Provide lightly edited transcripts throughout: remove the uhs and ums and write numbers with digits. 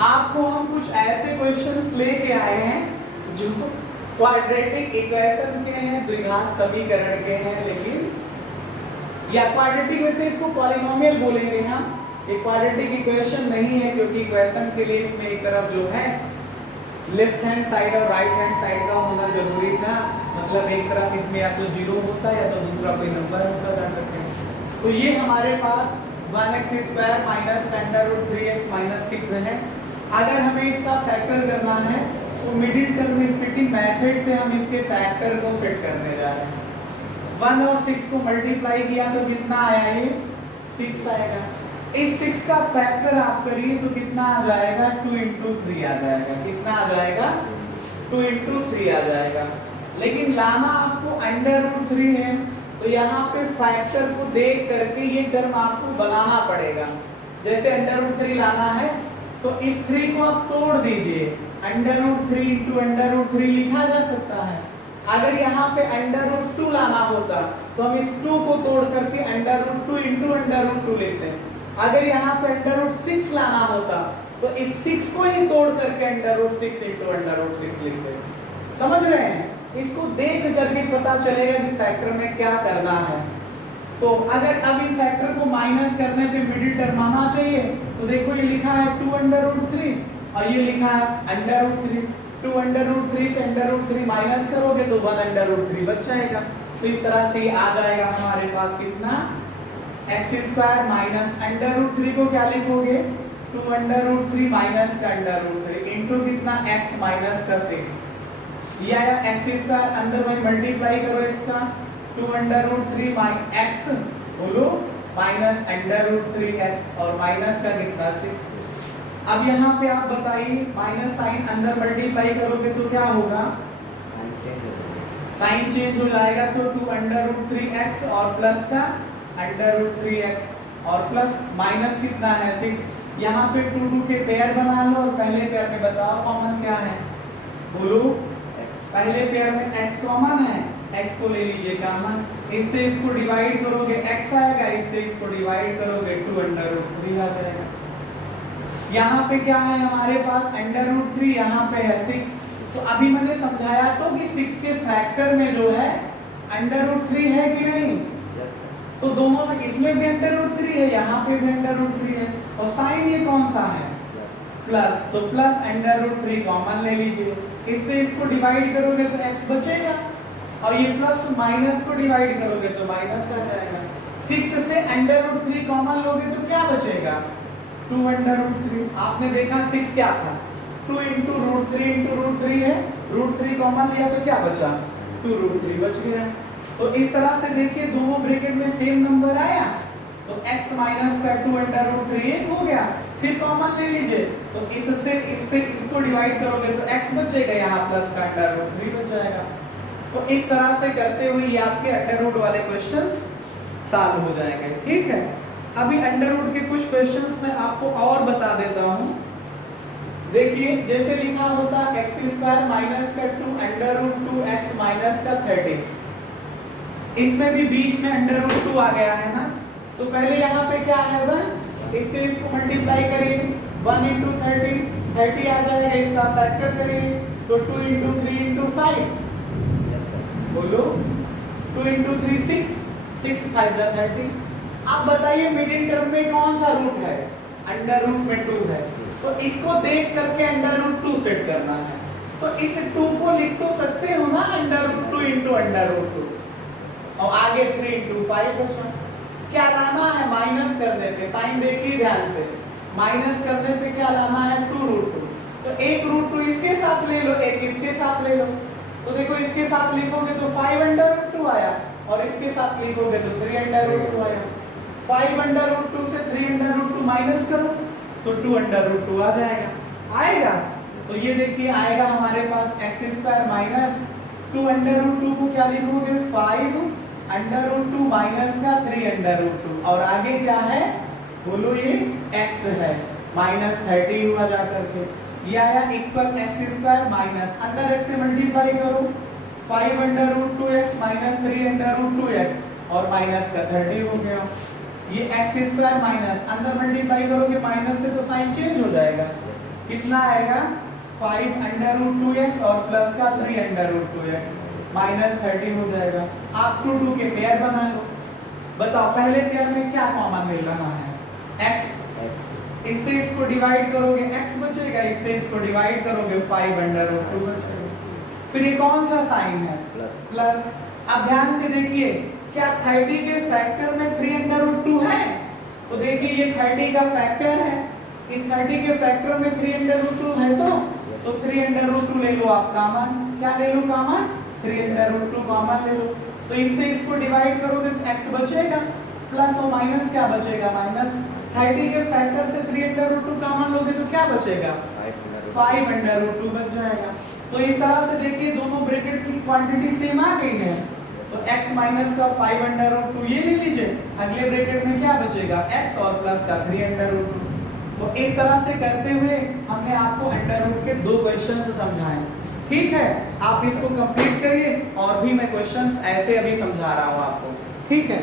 आपको हम कुछ ऐसे क्वेश्चंस लेके आए हैं जो क्वाड्रेटिक इक्वेशन के हैं, द्विघात समीकरण के हैं, लेकिन या क्वाड्रेटिक में से इसको पॉलिनोमियल बोलेंगे हम। ये क्वाड्रेटिक इक्वेशन नहीं है क्योंकि इक्वेशन के लिए इसमें एक तरफ जो है लेफ्ट हैंड साइड और राइट हैंड साइड का होना जरूरी था। मतलब एक तरफ इसमें या तो जीरो होता है या तो दूसरा कोई नंबर होता जान सकते हैं। तो ये हमारे पास 1x² माइनस 10√3x - 6 है। अगर हमें इसका फैक्टर करना है तो मिडिल टर्म स्प्लिटिंग मेथड से हम इसके फैक्टर को फिट करने जा रहे हैं। 1 और 6 को मल्टीप्लाई किया तो कितना आया, ये 6 आएगा। इस 6 का फैक्टर आप करिए तो कितना आ जाएगा, 2 × 3 आ जाएगा। कितना आ जाएगा, 2 × 3 आ जाएगा। लेकिन लाना आपको √3 है तो यहाँ पे फैक्टर को देख करके ये टर्म आपको बनाना पड़ेगा। जैसे √3 लाना है तो इस 3 को आप तोड़ दीजिए, √3 × √3 लिखा जा सकता है। अगर यहाँ पे √2 लाना होता तो हम इस 2 को तोड़ करके √2 × √2 लेते हैं। अगर यहाँ पे √6 लाना होता तो इस 6 को ही तोड़ करके √6 × √6 लिखते हैं। समझ रहे हैं? इसको देख करके पता चलेगा कि फैक्टर में क्या करना है। तो अगर अब इन फैक्टर को माइनस करने पे मिडिल टर्म आना चाहिए तो देखो ये लिखा है 2 √3 और ये लिखा है √3। 2 √3 से √3 माइनस करोगे तो 1 √3 बच जाएगा। तो इस तरह से आ जाएगा हमारे पास कितना, x² माइनस √3 को क्या लिखोगे, 2 √3 माइनस का √3 इंटू कितना, x माइनस का 6। ये आया x² अंदर में मल्टीप्लाई करो x का, 2 √3 x बोलो माइनस √3x और माइनस का कितना 6। अब यहाँ पे आप बताइए माइनस साइन अंदर मल्टीप्लाई करोगे तो क्या होगा, साइन चेंज हो जाएगा। तो 2 √3x और प्लस का √3x और प्लस माइनस कितना है 6। यहाँ पे 2 के पेयर बना लो और पहले पेयर में बताओ कॉमन क्या है, बोलो पहले पेयर में x कॉमन है, x को ले लीजिए कॉमन। इससे इसको डिवाइड करोगे x आएगा, इससे इसको डिवाइड करोगे 2 √3 आ जाएगा। यहाँ पे क्या है हमारे पास √3, यहाँ पे है 6। तो अभी मैंने समझाया तो कि 6 के फैक्टर में जो है √3 है कि नहीं, तो दोनों में इसमें भी √3 है, यहाँ पे भी √3 है और साइन ये कौन सा है, प्लस। तो प्लस √3 कॉमन ले लीजिए, इससे इसको डिवाइड करोगे तो x बचेगा और ये प्लस माइनस को डिवाइड करोगे तो माइनस आ जाएगा। 6 से √3 कॉमन लोगे तो क्या बचेगा, 2 √3। आपने देखा 6 क्या था, 2 × √3 × √3 है, √3 कॉमन लिया तो क्या बचा, 2 √3 बच गया। तो इस तरह से देखिए दोनों ब्रैकेट में सेम नंबर आया तो x माइनस का 2 √3 एक हो गया, फिर कॉमन ले लीजिए तो इससे इसको डिवाइड करोगे तो x बचेगा, यहाँ प्लस का √3 बच जाएगा। तो इस तरह से करते हुए ये आपके अंडर रूट वाले क्वेश्चंस सॉल्व हो जाएंगे। ठीक है, अभी अंडर रूट के कुछ क्वेश्चंस मैं आपको और बता देता हूँ। देखिए जैसे लिखा होता x² माइनस का 2 √2x माइनस का 30, इसमें भी बीच में √2 आ गया है ना। तो पहले यहाँ पे क्या है 1, इससे इसको मल्टीप्लाई करिए 1 × 30, 30 आ जाएगा, इसका फैक्टर करिए तो 2 × 3 × 5, बोलो 2 × 3 6, 6 × 5 = 30। अब बताइए मिडिल टर्म में कौन सा रूट है, अंडर रूट में 2 है, तो इसको देख करके √2 सेट करना है। तो इस 2 को लिख तो सकते हो ना √2 × √2 और आगे 3 × 5 बचा। क्या लाना है, माइनस करने पे, साइन देखिए ध्यान से, माइनस करने पे क्या लाना है 2 √2। तो एक √2 इसके साथ ले लो, एक इसके साथ ले लो। तो देखो इसके साथ लिखोगे तो 5 √2 आया और इसके साथ लिखोगे तो 3 √2 आया। 5 √2 से 3 √2 माइनस करो तो 2 √2 आ जाएगा, आएगा। तो ये देखिए आएगा हमारे पास x² माइनस 2 √2 को क्या लिखोगे 5 √2 माइनस का 3 √2 और आगे क्या है बोलो, ये x है माइनस 30 हुआ जा करके। ये आया equal x² minus under x से मल्टीप्लाई करो 5 √2x माइनस 3 √2x और माइनस का 30 हो गया। ये एक्स स्क्वायर माइनस अंदर मल्टीप्लाई करोगे माइनस से तो साइन चेंज हो जाएगा। कितना आएगा 5 अंडर रूट 2x और प्लस का 3 अंडर रूट 2x माइनस 30 हो जाएगा। आप 2 2 के पेयर बना लो। बताओ पहले पेयर में क्या कॉमन मिल रहा है x, इससे इसको डिवाइड करोगे x बचेगा, इससे इसको डिवाइड करोगे 5 अंडर रूट 2 बचेगा। फिर ये कौन सा साइन है प्लस। अब ध्यान से देखिए क्या 30 के फैक्टर में 3 अंडर रूट 2 है, तो देखिए ये 30 का फैक्टर है, इस 30 के फैक्टर में 3 अंडर रूट 2 है तो 3 अंडर रूट 2 ले लो आप कॉमन। क्या ले लो कॉमन 3 अंडर रूट 2 कॉमन ले लो। तो इससे इसको डिवाइड करोगे तो x बचेगा प्लस और माइनस क्या बचेगा माइनस 30 के फैक्टर से 3 अंडर रूट 2 कॉमन लोगे तो क्या बचेगा 5 अंडर रूट 2 बच जाएगा। तो इस तरह से देखिए दोनों ब्रैकेट की क्वांटिटी सेम आ गई है। तो x माइनस का 5 अंडर रूट 2 ये ले लीजिए, अगले ब्रैकेट में क्या बचेगा x और प्लस का 3 अंडर रूट 2। तो इस तरह से करते हुए हमने आपको अंडर रूट के 2 क्वेश्चंस समझाए। ठीक है, आप इसको कंप्लीट करिए और भी मैं क्वेश्चंस ऐसे अभी समझा रहा हूं आपको। ठीक है,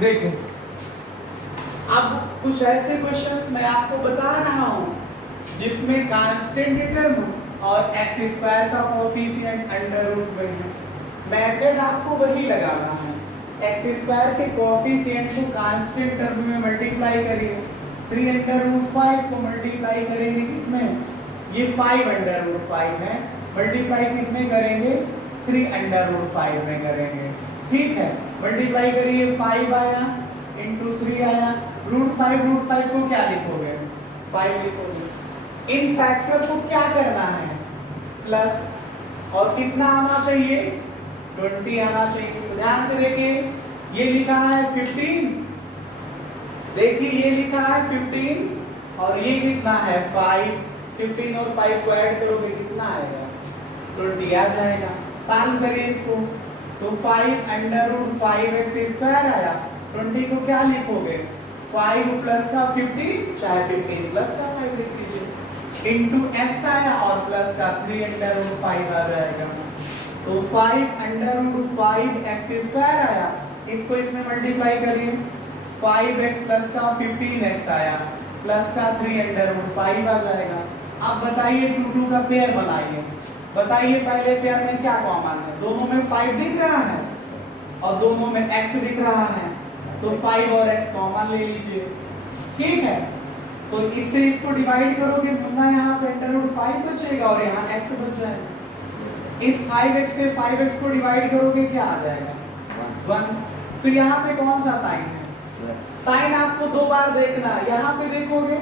देखो अब कुछ ऐसे क्वेश्चंस मैं आपको बता रहा हूं जिसमें कांस्टेंट टर्म और एक्स स्क्वायर का कोएफिशिएंट अंडर रूट में है। मेथड आपको वही लगाना है, एक्स स्क्वायर के कोएफिशिएंट को कांस्टेंट टर्म में मल्टीप्लाई करिए, 3 अंडर रूट 5 को मल्टीप्लाई करेंगे किसमें, ये 5 अंडर रूट 5 है, मल्टीप्लाई किसमें करेंगे 3 अंडर रूट 5 में करेंगे। ठीक है, मल्टीप्लाई करिए 5 आया इंटू 3 आया, रूट 5 को क्या लिखोगे 5 लिखोगे। इन फैक्टर को क्या करना है प्लस, और कितना आना चाहिए 20 आना चाहिए। तो ध्यान से देखिए ये लिखा है 15, देखिए ये लिखा है 15 और ये कितना है 5, 15 और 5 को ऐड करोगे कितना आएगा 20 आ जाएगा। सॉल्व करिए इसको तो 5 अंडर रूट 5x स्क्वायर आया, 20 को क्या लिखोगे 5 प्लस का 15 चाहे 15 प्लस का 5 लिख लीजिए, इंटू x आया और प्लस का 3 अंडर रूट 5 आ जाएगा। तो 5 अंडर रूट 5x स्क्वायर आया, इसको इसमें मल्टीप्लाई करिए 5x प्लस का 15x आया प्लस का 3 अंडर रूट 5 आ जाएगा। अब बताइए 2 2 का पेयर बनाइए, बताइए पहले पेयर में क्या कॉमन है, दोनों में 5 दिख रहा है और दोनों में x दिख रहा है, तो 5 और x कॉमन ले लीजिए। ठीक है, तो इससे इसको डिवाइड करोगे पुनः यहाँ पे अंडर रूट 5 बचेगा और यहाँ x बच जाएगा। इस 5x से 5x को डिवाइड करोगे क्या आ जाएगा 1। फिर यहाँ पे कौन सा साइन है, साइन आपको 2 बार देखना, यहाँ पे देखोगे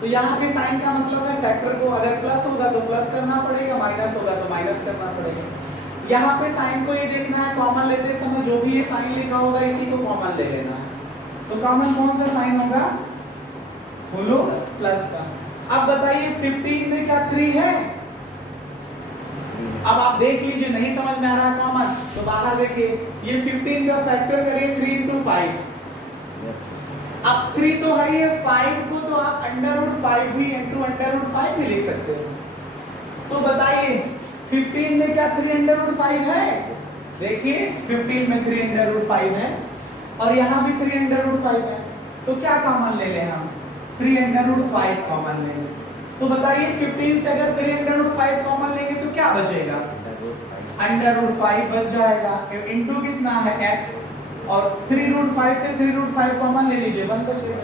तो यहाँ पे साइन का मतलब है फैक्टर को अगर प्लस होगा तो प्लस करना पड़ेगा, माइनस होगा तो माइनस करना पड़ेगा। यहाँ पे साइन को ये देखना है कॉमन लेते समय जो भी ये साइन लिखा होगा इसी को कॉमन ले लेना है। तो कॉमन कौन सा साइन होगा बोलो प्लस का। अब बताइए 15 में क्या 3 है, अब आप देख लीजिए नहीं समझ में आ रहा कॉमन तो बाहर देखिए ये 15 का फैक्टर करिए 3 into 5, अब 3 तो है ये 5 को तो आप अंडर रूट 5 भी इंटू अंडर रूट 5 भी लिख सकते हो। तो बताइए 15 में क्या 3 अंडर रूट 5 है, देखिए 15 में 3 अंडर रूट 5 है और यहाँ भी 3 अंडर रूट 5 है, तो क्या कॉमन ले लें हम 3 अंडर रूट 5 कॉमन लेंगे। तो बताइए 15 से अगर 3 अंडर रूट 5 कॉमन लेंगे तो क्या बचेगा अंडर रूट 5 बच जाएगा, इंटू कितना है x और 3 रूट 5 से 3 रूट 5 कॉमन ले लीजिए 1 बचेगा।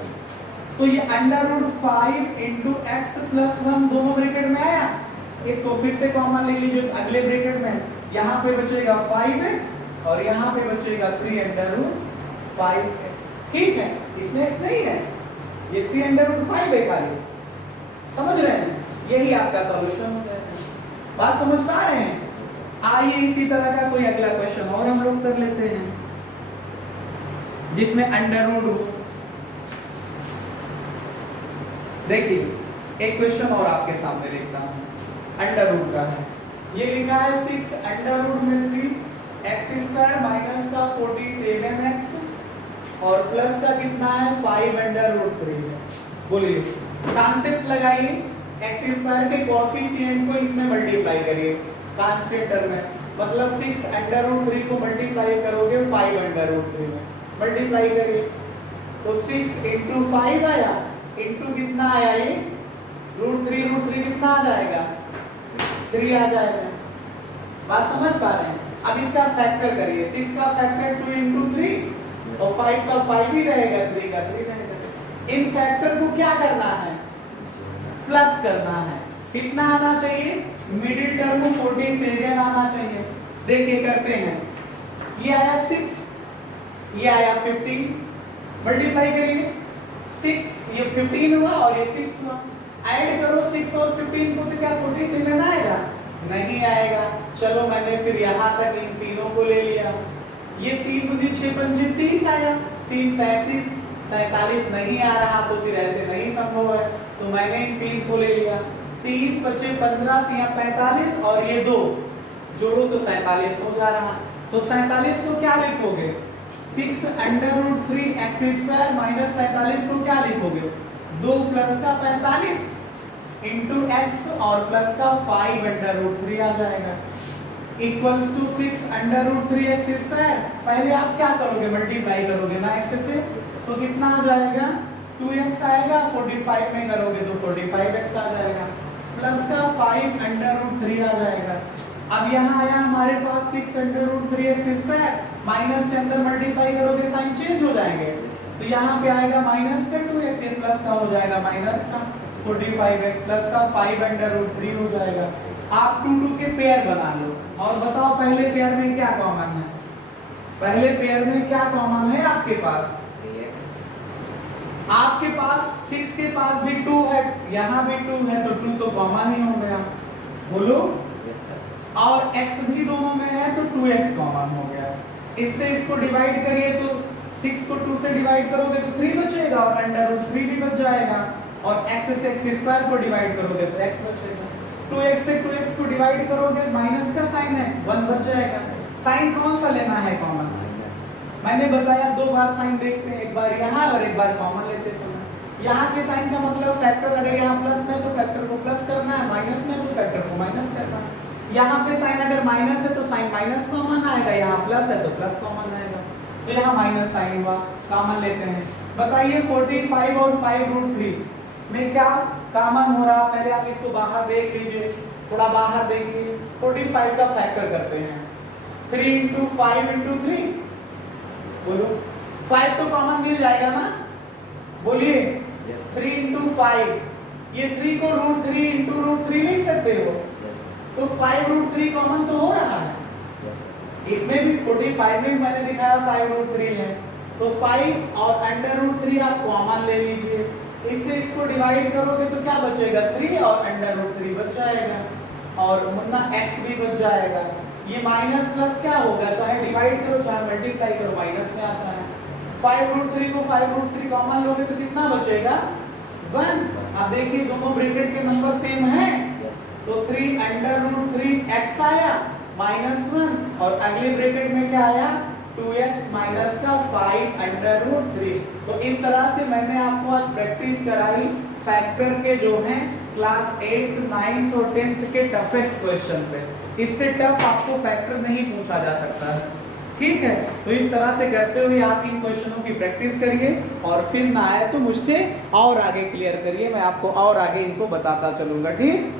तो ये under root 5 into x plus 1 दोनों ब्रैकेट में आया, इसको फिर से कॉमन ले लीजिए अगले ब्रैकेट में, यहाँ पे बचेगा 5x और यहाँ पे बचेगा 3 अंडर रूट 5x। ठीक है, इसमें x नहीं है, ये 3 अंडर रूट 5 है खाली, समझ रहे हैं, यही आपका सॉल्यूशन हो जाएगा। बात समझ पा रहे हैं। आइए इसी तरह का कोई अगला क्वेश्चन और हम लोग कर लेते हैं जिसमें अंडर रूट हो। देखिए एक क्वेश्चन और आपके सामने लिखता हूं, अंडर रूट का है, ये लिखा है 6 अंडर रूट में 3 एक्स स्क्वायर माइनस का 47x और प्लस का कितना है 5 अंडर रूट 3 है। बोलिए कॉन्सेप्ट लगाइए, एक्स स्क्वायर के कोएफिशिएंट को इसमें मल्टीप्लाई करिए कांस्टेंट टर्म में, मतलब 6 अंडर रूट 3 को मल्टीप्लाई करोगे 5 अंडर रूट 3 में, मल्टीप्लाई करिए तो 6 इंटू 5 आया, इंटू कितना आया ये रूट 3 कितना आ जाएगा 3 आ जाएगा। बात समझ पा रहे हैं? अब इसका फैक्टर करिए, 6 का फैक्टर 2 इंटू 3 और 5 का 5 ही रहेगा, 3 का 3 रहेगा। इन फैक्टर को क्या करना है? प्लस करना है। कितना आना चाहिए? मिडिल टर्म को 47 आना चाहिए। देखिए करते हैं, ये आया 6, ये आया 15, मल्टीप्लाई करिए 6 ये 15 हुआ और ये 6 हुआ, ऐड करो 6 और 15 को तो क्या 47 आएगा? नहीं आएगा। चलो मैंने फिर यहाँ तक इन तीनों को ले लिया, ये 3 दूनी 6 पंजे 30 आया, 3 35 47 नहीं आ रहा तो फिर ऐसे नहीं संभव है, तो मैंने इन 3 को ले लिया, 3 5 15 3 45 और ये 2 जोड़ो तो 47 हो जा रहा। तो 47 को क्या लिखोगे? 6 under root 3 x square minus 47 को क्या लिखोगे? 2 प्लस का 45 इंटू एक्स और प्लस का 5 अंडर रूट 3 आ जाएगा, equals to 6 under root 3 x square. पहले आप क्या करोगे? मल्टीप्लाई करोगे ना एक्स से, तो कितना आ जाएगा? 2x आएगा, 45 में करोगे तो 45x आ जाएगा, प्लस का 5 अंडर रूट 3 आ जाएगा। अब यहाँ आया हमारे पास 6 under root 3 x square, minus से अंदर मल्टीप्लाई करोगे साइन चेंज हो जाएंगे, तो यहाँ पे आएगा माइनस का 2x, ये प्लस का हो जाएगा माइनस का 45x, प्लस का 5 अंडर रूट 3 हो जाएगा। आप 2 के पेयर बना लो और बताओ पहले पेयर में क्या कॉमन है? पहले पेयर में क्या कॉमन है आपके पास? 3x। आपके पास 6 के पास भी 2 है, यहाँ भी 2 है, तो 2 तो कॉमन ही हो गया, बोलो। और x भी दोनों में है तो 2x कॉमन हो गया। इससे इसको डिवाइड करिए तो 6 को 2 से डिवाइड करोगे तो 3 बचेगा और अंडर रूट 3 भी बच जाएगा, और x से x स्क्वायर को डिवाइड करोगे तो x बचेगा। 2x से 2x को डिवाइड करोगे माइनस का साइन है 1 बच जाएगा। साइन कौन सा लेना है? कॉमन। मैंने बताया 2 बार साइन देखते हैं, एक बार यहाँ और एक बार कॉमन लेते समय। यहाँ के साइन का मतलब फैक्टर, अगर यहाँ प्लस में तो फैक्टर को प्लस करना है, माइनस में तो फैक्टर को माइनस करना है। यहाँ पे साइन अगर माइनस है तो साइन माइनस कॉमन आएगा, यहाँ प्लस है तो प्लस कॉमन आएगा, तो यहाँ माइनस साइन हुआ, कॉमन लेते हैं। बताइए 45 और 5 रूट 3 में क्या कॉमन हो रहा? पहले आप इसको बाहर देख लीजिए, थोड़ा बाहर देखिए। 45 का फैक्टर करते हैं, 3 इंटू 5 इंटू 3, बोलो 5 तो कॉमन मिल जाएगा ना, बोलिए। 3 इंटू 5, ये 3 को रूट 3 इंटू रूट 3 लिख सकते हो, तो 5 रूट 3 कॉमन तो हो रहा है। इसमें भी 45 में मैंने दिखाया 5 रूट 3 है, तो 5 और अंडर रूट 3 आप कॉमन ले लीजिए। इससे इसको डिवाइड करोगे तो क्या बचेगा? 3 और अंडर रूट 3 बच जाएगा, और मुन्ना x भी बच जाएगा। ये माइनस प्लस क्या होगा? चाहे डिवाइड करो चाहे मल्टीप्लाई करो, माइनस में आता है। 5 रूट 3 को 5 रूट 3 कॉमन लोगे तो कितना बचेगा? 1। अब देखिए दोनों ब्रैकेट के नंबर सेम है, तो 3 अंडर रूट 3 x आया माइनस 1, और अगले ब्रैकेट में क्या आया? 2x माइनस का 5 अंडर रूट 3। तो इस तरह से मैंने आपको आज प्रैक्टिस कराई फैक्टर के जो हैं क्लास 8th 9th और 10th के टफेस्ट क्वेश्चन पे। इससे टफ आपको फैक्टर नहीं पूछा जा सकता है, ठीक है? तो इस तरह से करते हुए आप इन क्वेश्चनों की प्रैक्टिस करिए, और फिर ना आए तो मुझसे और आगे क्लियर करिए, मैं आपको और आगे इनको बताता चलूंगा, ठीक।